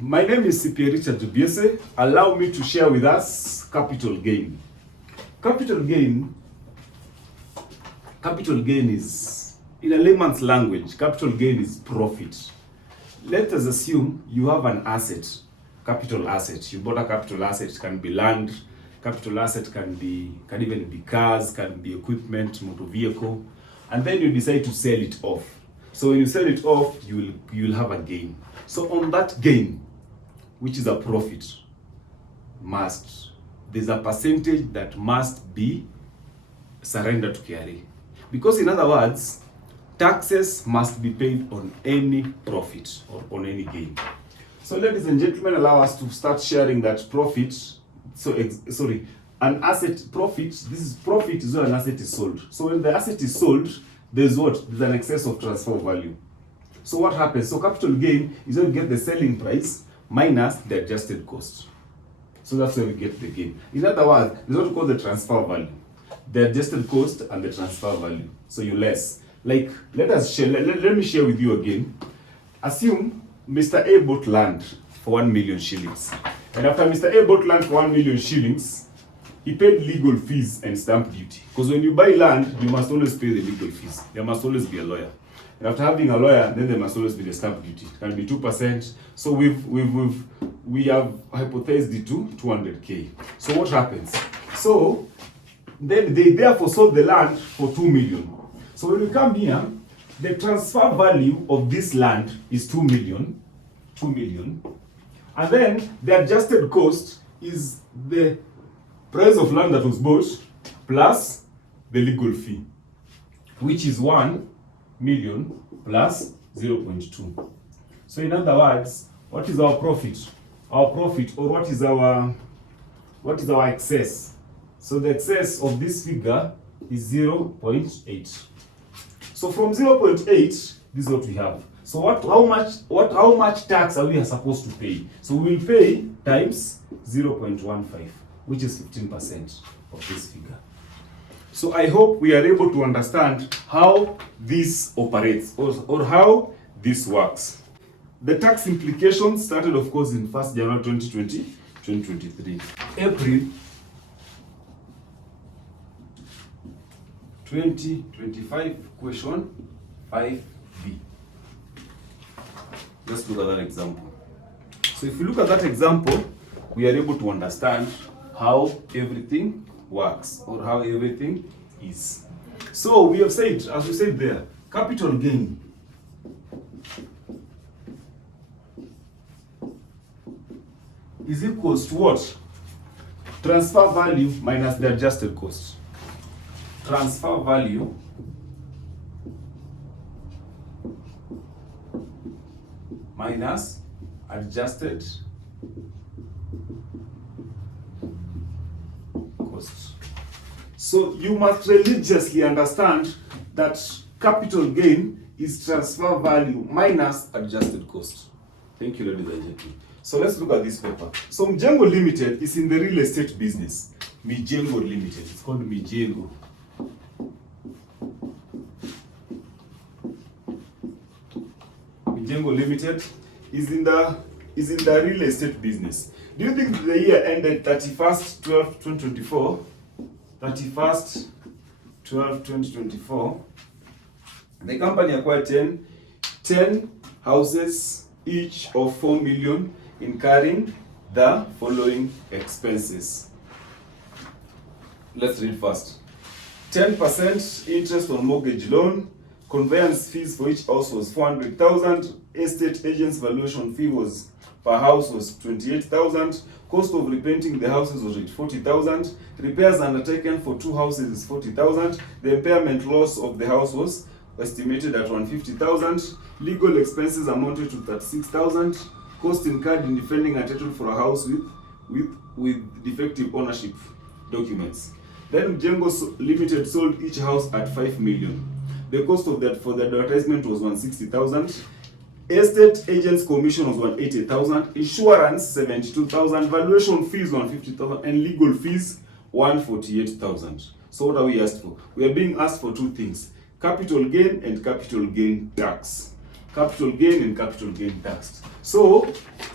My name is CPA Richard Dubiese. Allow me to share with us capital gain. Capital gain is, in a layman's language, capital gain is profit. Let us assume you have an asset, capital asset. You bought a capital asset. It can be land. Capital asset can even be cars, can be equipment, motor vehicle, and then you decide to sell it off. So when you sell it off, you will have a gain. So on that gain, which is a profit, there's a percentage that must be surrendered to KRA. Because in other words, taxes must be paid on any profit or on any gain. So ladies and gentlemen, allow us to start sharing that profit. An asset profit, this is profit is when an asset is sold. So when the asset is sold, there's an excess of transfer value. So what happens? So capital gain is when we get the selling price minus the adjusted cost. So that's where we get the gain. In other words, there's what we call the transfer value. The adjusted cost and the transfer value. So you less. Like, let me share with you again. Assume Mr. A bought land for 1 million shillings. And after Mr. A bought land for 1 million shillings, he paid legal fees and stamp duty. Because when you buy land, you must always pay the legal fees. There must always be a lawyer. And after having a lawyer, then there must always be the stamp duty. It can be 2%. So we have hypothesized it to 200k. So what happens? So then they therefore sold the land for 2 million. So when we come here, the transfer value of this land is 2 million. And then the adjusted cost is the price of land that was bought plus the legal fee, which is 1 million plus 0.2. So in other words, what is our profit? Our profit, or what is our excess? So the excess of this figure is 0.8. So from 0.8, this is what we have. So how much tax are we supposed to pay? So we will pay times 0.15, which is 15% of this figure. So I hope we are able to understand how this operates or how this works. The tax implications started, of course, in 1st January 2023. April 2025, question 5B. Let's look at that example. So if you look at that example, we are able to understand how everything works or how everything is. So we have said, as we said there, capital gain is equals to what? Transfer value minus the adjusted cost. Transfer value minus adjusted cost. So you must religiously understand that capital gain is transfer value minus adjusted cost. Thank you, ladies and gentlemen. So let's look at this paper. So Mijengo Limited is in the real estate business. Mijengo Limited. It's called Mijengo. Mijengo Limited is in the real estate business. Do you think the year ended 31st 12 2024? 31st 12 2024. The company acquired 10 houses, each of 4 million, incurring the following expenses. Let's read first. 10% interest on mortgage loan. Conveyance fees for each house was 400,000. Estate agent's valuation fee was per house was 28,000. Cost of repainting the houses was 40,000. Repairs undertaken for 2 houses is 40,000. The impairment loss of the house was estimated at 150,000. Legal expenses amounted to 36,000. Cost incurred in defending a title for a house with defective ownership documents. Then Mijengo Limited sold each house at 5 million. The cost of that for the advertisement was 160,000. Estate agent's commission was 180,000. Insurance 72,000. Valuation fees 150,000, and legal fees 148,000. So what are we asked for? We are being asked for 2 things: capital gain and capital gain tax. Capital gain and capital gain tax. So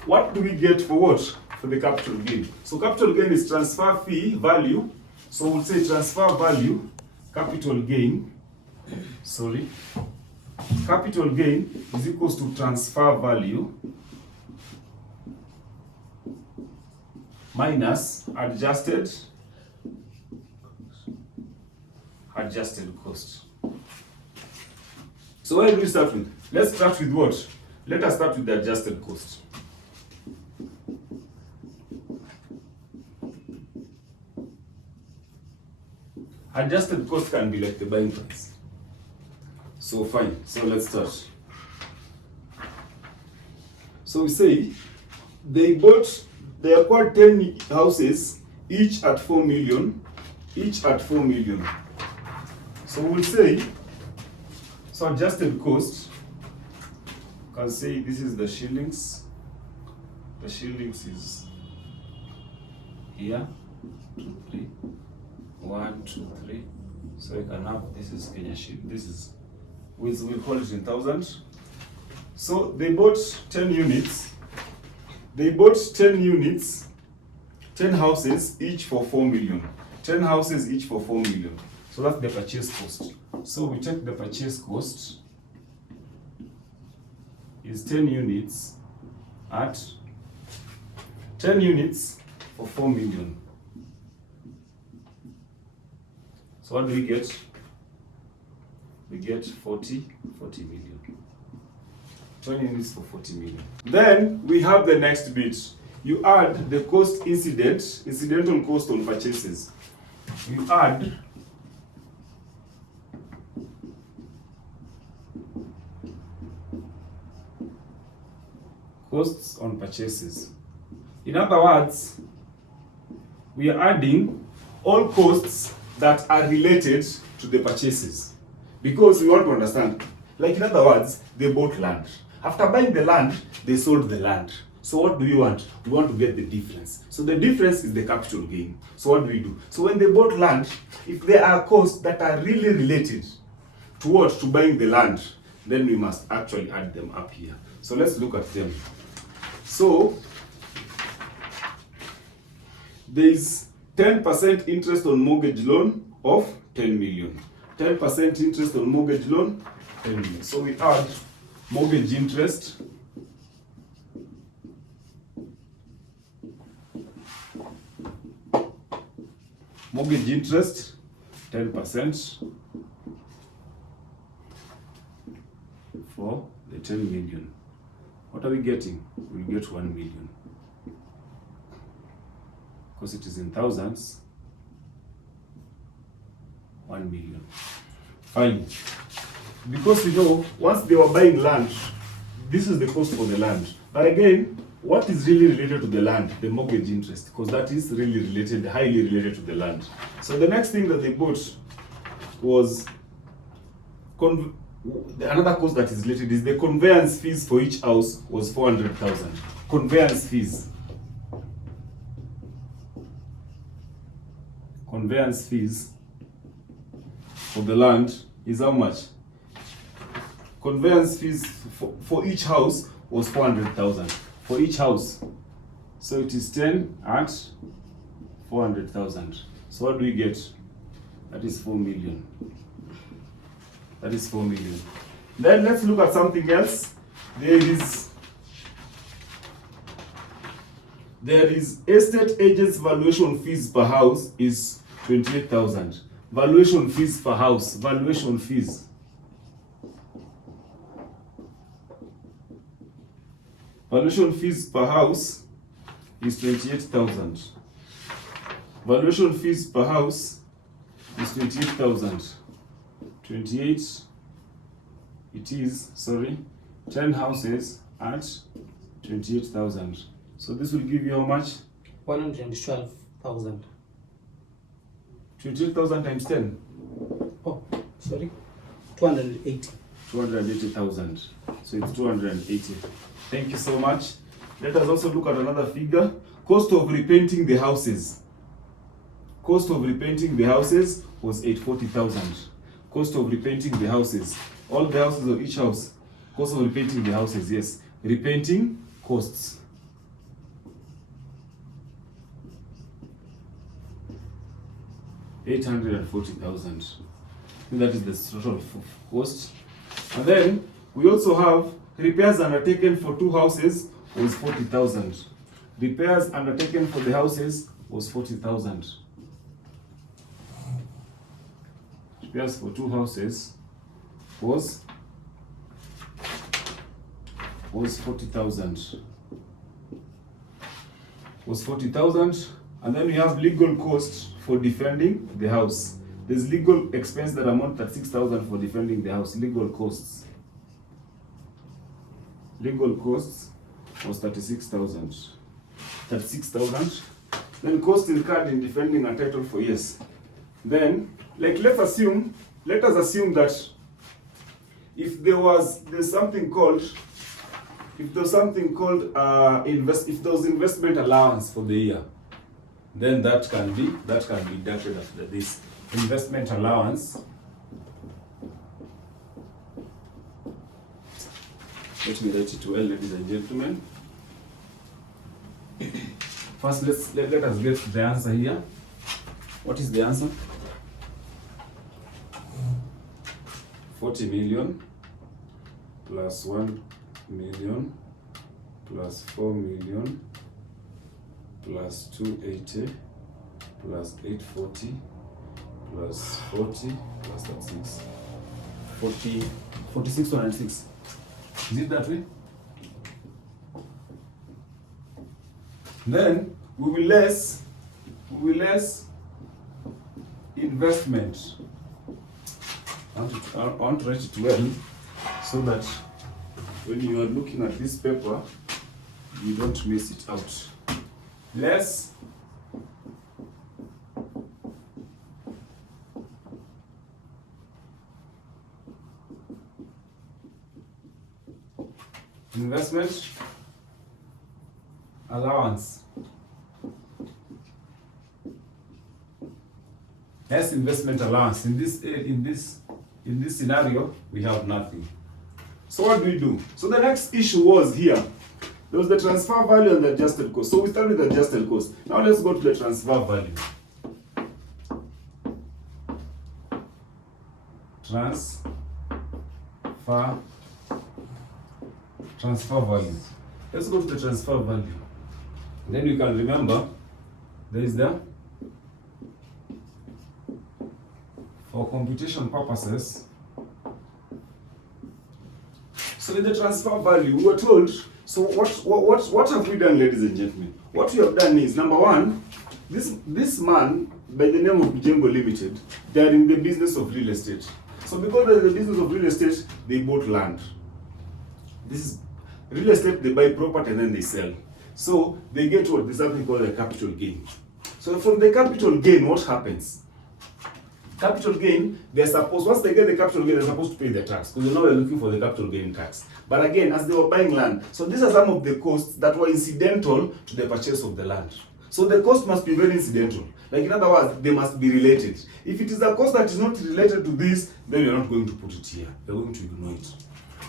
what do we get for what? For the capital gain. So capital gain is transfer fee value. So we'll say transfer value, capital gain, capital gain is equals to transfer value minus adjusted cost. So where do we start with? Let's start with what? Let us start with the adjusted cost. Adjusted cost can be like the buying price. So fine, so let's start. So we say they acquired 10 houses, each at 4 million, So we'll say, so adjusted cost, you can say this is the shillings. The shillings is here, 2, 3, 1, 2, 3. So you can have, this is Kenya shilling, this is, we'll call it in thousands. So they bought 10 units. 10 houses, each for 4 million. 10 houses, each for 4 million. So that's the purchase cost. So we take the purchase cost is 10 units at 10 units for 4 million. So what do we get? We get 40 million. 20 units for 40 million. Then we have the next bit. You add the cost incidental cost on purchases. You add costs on purchases. In other words, we are adding all costs that are related to the purchases. Because we want to understand, like in other words, they bought land. After buying the land, they sold the land. So what do we want? We want to get the difference. So the difference is the capital gain. So what do we do? So when they bought land, if there are costs that are really related to what? To buying the land, then we must actually add them up here. So let's look at them. So there is 10% interest on mortgage loan of 10 million. 10% interest on mortgage loan, 10 million. So we add mortgage interest, mortgage interest 10% for the 10 million. What are we getting? We get 1 million. Because it is in thousands, 1 million. Fine. Because we know once they were buying land, this is the cost for the land. But again, what is really related to the land? The mortgage interest, because that is really related, highly related to the land. So the next thing that they bought was another cost that is related is the conveyance fees for each house was 400,000. Conveyance fees. Conveyance fees for the land is how much? Conveyance fees for each house was 400,000 for each house. So it is 10 at 400,000. So what do we get? That is 4 million. That is 4 million. Then let's look at something else. There is estate agents valuation fees per house is 28,000. Valuation fees per house, valuation fees. Valuation fees per house is 28,000. Valuation fees per house is 28,000. 28, it is, 10 houses at 28,000. So this will give you how much? 112,000. 28,000 times 10. Oh, sorry. 280. 280,000. So it's 280. Thank you so much. Let us also look at another figure. Cost of repainting the houses. Cost of repainting the houses was 840,000. Cost of repainting the houses. All the houses of each house. Cost of repainting the houses, yes. Repainting costs. $840,000. That is the total cost. And then we also have repairs undertaken for 2 houses was 40,000. Repairs undertaken for the houses was 40,000. Repairs for 2 houses was 40,000. Was 40,000. And then we have legal costs for defending the house. There's legal expense that amount 36,000 for defending the house. Legal costs. Legal costs was 36,000. 36,000. Then costs incurred in defending a title for years. Then, like let's assume that if there was something called investment allowance for the year, then that can be deducted after this. Investment allowance. Let me write it well, ladies and gentlemen. First, let us get the answer here. What is the answer? 40 million plus 1 million plus 4 million plus 280 plus 840 plus 40 plus 36. 46,106. Is it that way? Then we will less investment. I want to write it well so that when you are looking at this paper, you don't miss it out. Less investment allowance. Less investment allowance. In this scenario, we have nothing. So what do we do? So the next issue was here. There was the transfer value and the adjusted cost. So we start with the adjusted cost. Now let's go to the transfer value. Transfer value. Let's go to the transfer value. Then you can remember there is the, for computation purposes. So in the transfer value, we were told, so what have we done, ladies and gentlemen? What we have done is, number one, this man by the name of Jengo Limited, they are in the business of real estate. So because they're in the business of real estate, they bought land. This is real estate, they buy property and then they sell. So they get what? There's something called a capital gain. So from the capital gain, what happens? Capital gain, they're supposed, once they get the capital gain, they're supposed to pay the tax, because now they're looking for the capital gain tax. But again, as they were buying land, so these are some of the costs that were incidental to the purchase of the land. So the cost must be very incidental. Like in other words, they must be related. If it is a cost that is not related to this, then you're not going to put it here. You're going to ignore it.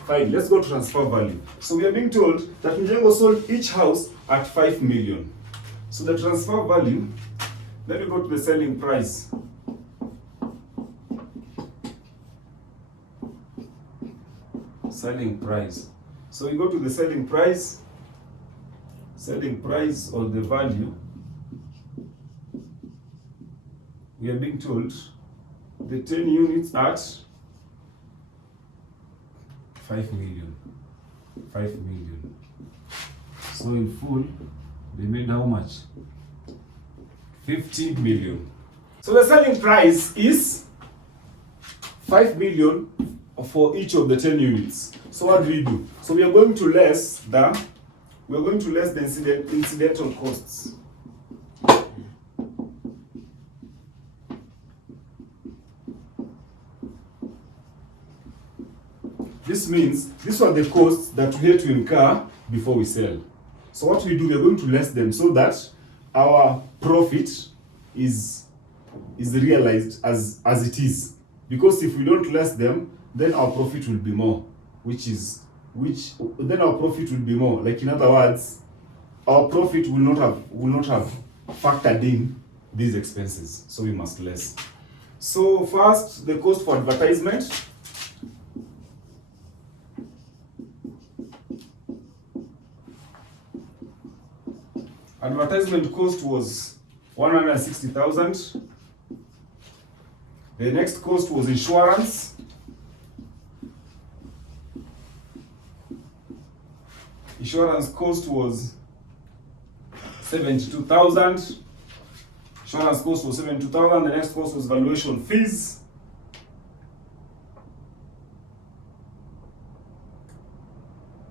Fine, let's go to transfer value. So we are being told that Njengo sold each house at 5 million. So the transfer value, then we go to the selling price. Selling price. So we go to the selling price or the value. We are being told the 10 units at 5 million. 5 million. So in full, they made how much? 50 million. So the selling price is 5 million for each of the 10 units. So what do we do? So we are going to less the incidental costs. This means these are the costs that we had to incur before we sell. So what we do, we are going to less them so that our profit is realized as it is. Because if we don't less them, then our profit will be more, which is which then our profit will be more. Like in other words, our profit will not have factored in these expenses, so we must less. So first, the cost for advertisement. Advertisement cost was 160,000. The next cost was insurance. Insurance cost was 72,000. Insurance cost was 72,000. The next cost was valuation fees.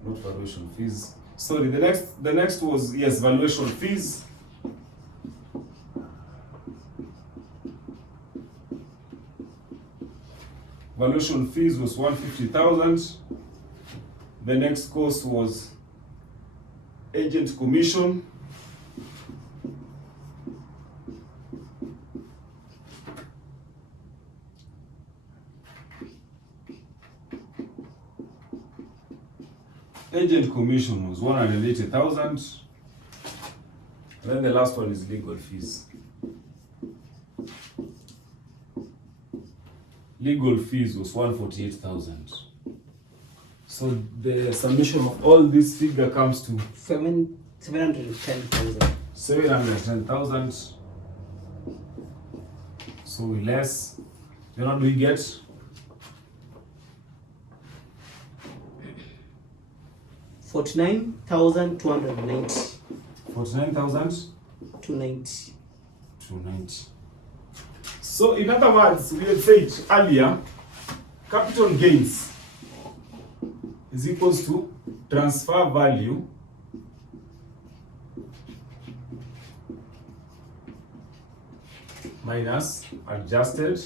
Not valuation fees. Sorry, the next was, yes, valuation fees. Valuation fees was 150,000. The next cost was agent commission. Agent commission was 180,000. Then the last one is legal fees. Legal fees was 148,000. So the summation of all this figure comes to 710,000. 710,000. So we less. Then what do we get? 49,290. 49,290. 290. So in other words, we had said earlier, capital gains is equals to transfer value minus adjusted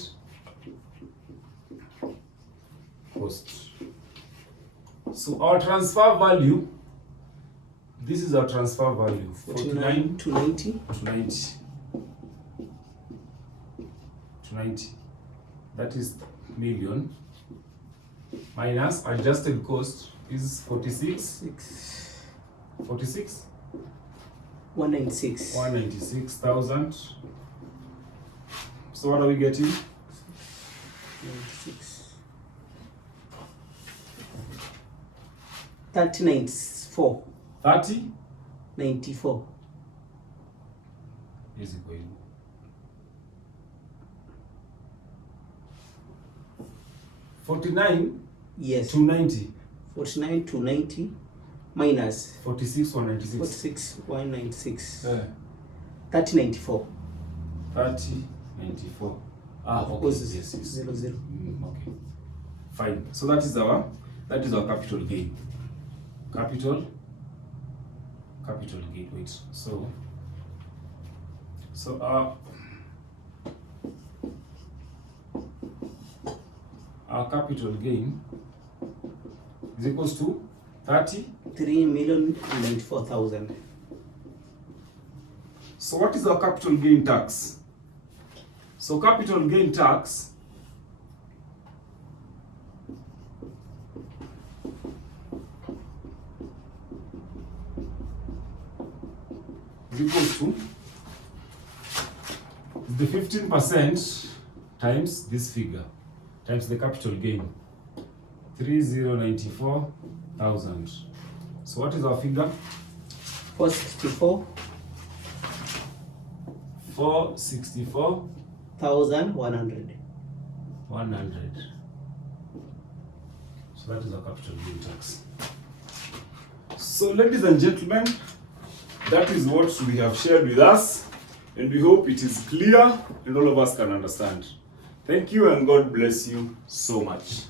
cost. So our transfer value, this is our transfer value, 49,290. 290. That is million. Minus adjusted cost is 46. 46? 196. 196,000. So what are we getting? 96. 3094. 30? 94. Is equal. $49 Yes. to 90. 49 to 90 minus 46 or 96. 46 196. 30 3094. 94. Of course, 0 0. Okay. Fine. So that is our capital gain. Capital gain. Wait. So our capital gain is equals to 3,094,000. So what is our capital gain tax? So capital gain tax is equals to the 15% times this figure times the capital gain, 3,094,000. So what is our figure? 464. 464,100. 100. So that is our capital gain tax. So ladies and gentlemen, that is what we have shared with us, and we hope it is clear and all of us can understand. Thank you and God bless you so much.